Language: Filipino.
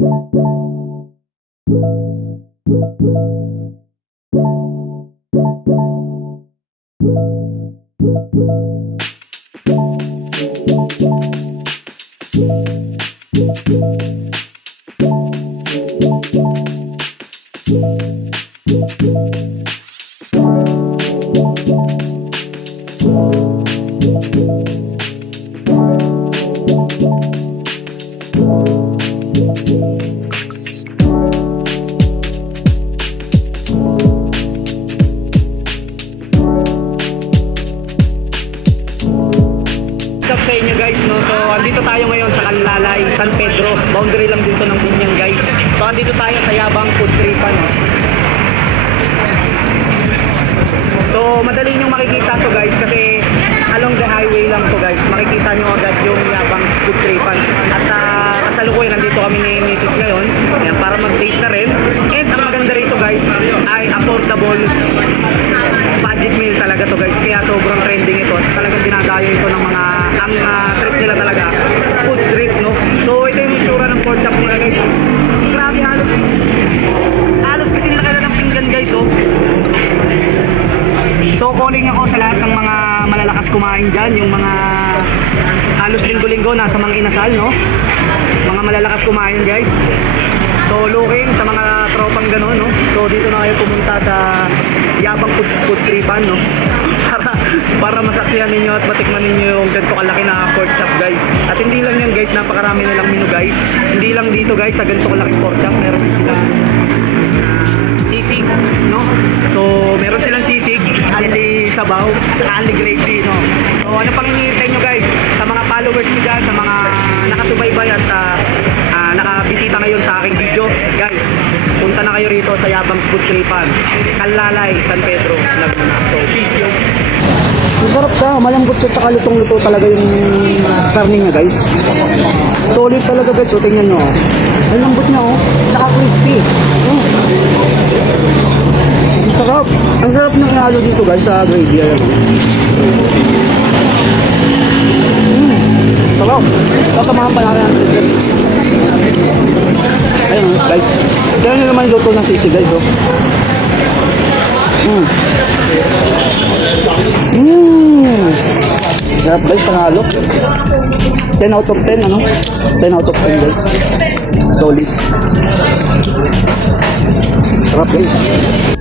Thank you. Up sa inyo guys, no? So, andito tayo ngayon sa Canlalay, San Pedro. Boundary lang dito ng Binyan guys. So, andito tayo sa Yabang Food Tripan, no? So, madali nyo makikita to guys kasi along the highway lang to guys. Makikita nyo agad yung Yabang Food Tripan. At uh, kasalukuyan, nandito kami ni Mrs. ngayon. Ayan, para mag-date na rin. Malalakas kumain dyan, yung mga halos linggo-linggo nasa mga inasal, no? Mga malalakas kumain guys. So looking sa mga tropang gano'n, no? So dito na kayo pumunta sa Yabang Food, food Tripan, no? Para, para masaksihan ninyo at matikman ninyo yung ganito kalaki na pork chop guys. At hindi lang yan guys, napakarami nilang menu guys. Hindi lang dito guys sa ganito kalaki pork chop, meron din sila sisig, no? So, meron silang sisig, ali sabaw, ali gravy, no? So, ano pang hinihintay nyo guys? Sa mga followers nyo dyan, sa mga nakasubaybay at ah, ah, nakabisita ngayon sa aking video, guys, punta na kayo rito sa Yabang Food Tripan, Kalalay, San Pedro, Laguna. So, peace yung Masarap siya, malambot siya, tsaka lutong-luto talaga yung karne niya guys. Solid talaga guys, so tingnan nyo. Ang lambot niya oh, tsaka crispy. Mm. Ang sarap. Ang sarap ng ihalo dito guys sa gravy. Ayan. Mm. Sarap. Kasamahan pa natin ang chicken. Guys. Ganyan naman yung luto ng sisi guys oh. Mm. Mm. Sarap guys, panalo. 10 out of 10 ano? 10 out of 10 guys. Solid. Sarap guys.